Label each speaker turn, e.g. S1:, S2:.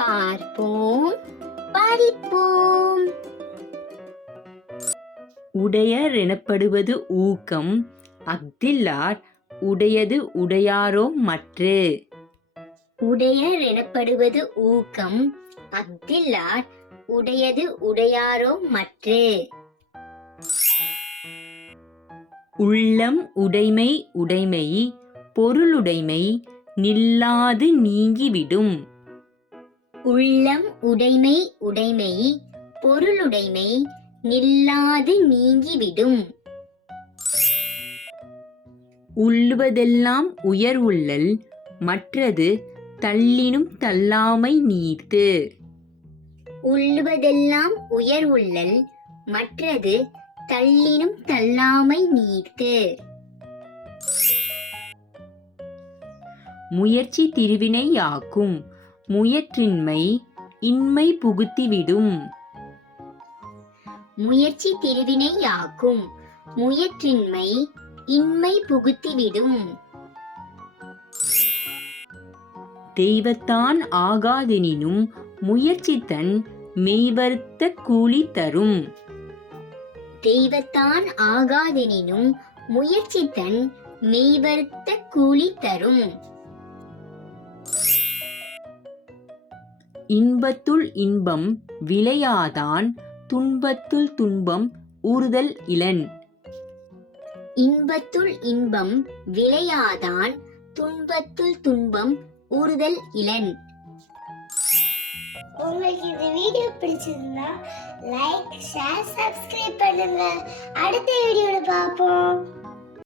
S1: பார்ப்போம் படிப்போம் உடையர் எனப்படுவது ஊக்கம் அஃதில்லார் உடையது உடையாரோ மற்று உடையர் எனப்படுவது
S2: ஊக்கம் அஃதில்லார் உடையது உடையாரோ மற்று
S1: உள்ளம் உடைமை உடைமை பொருளுடைமை நில்லாது நீங்கிவிடும்
S2: உள்ளம் உடைமை உடைமை பொருளுடைமை நில்லாது நீங்கிவிடும்
S1: உள்ளுவதெல்லாம் உயர் உள்ளல் மற்றது தள்ளினும் தள்ளாமை நீத்து
S2: உள்ளுவதெல்லாம் உயர் உள்ளல் மற்றது தள்ளினும் தள்ளாமை நீத்து
S1: முயற்சி ஆக்கும் முயற்றின்மை இன்மை புகுத்திவிடும்
S2: முயற்சி திருவினையாக்கும் முயற்றின்மை இன்மை புகுத்திவிடும்
S1: தெய்வத்தான் ஆகாதெனினும் முயற்சி தன் மெய்வர்த்த கூலி தரும்
S2: தெய்வத்தான் ஆகாதெனினும் முயற்சி தன் மெய்வர்த்த கூலி தரும்
S1: இன்பத்துள் இன்பம் விளையாதான் துன்பத்துள் துன்பம் ஊறுதல் இளன் இன்பத்துள் இன்பம்
S2: விளையாதான் துன்பத்துள் துன்பம் ஊறுதல் இளன் உங்களுக்கு இந்த வீடியோ பிடிச்சிருந்தா லைக் ஷேர் சப்ஸ்கிரைப் பண்ணுங்க அடுத்த வீடியோல பார்ப்போம்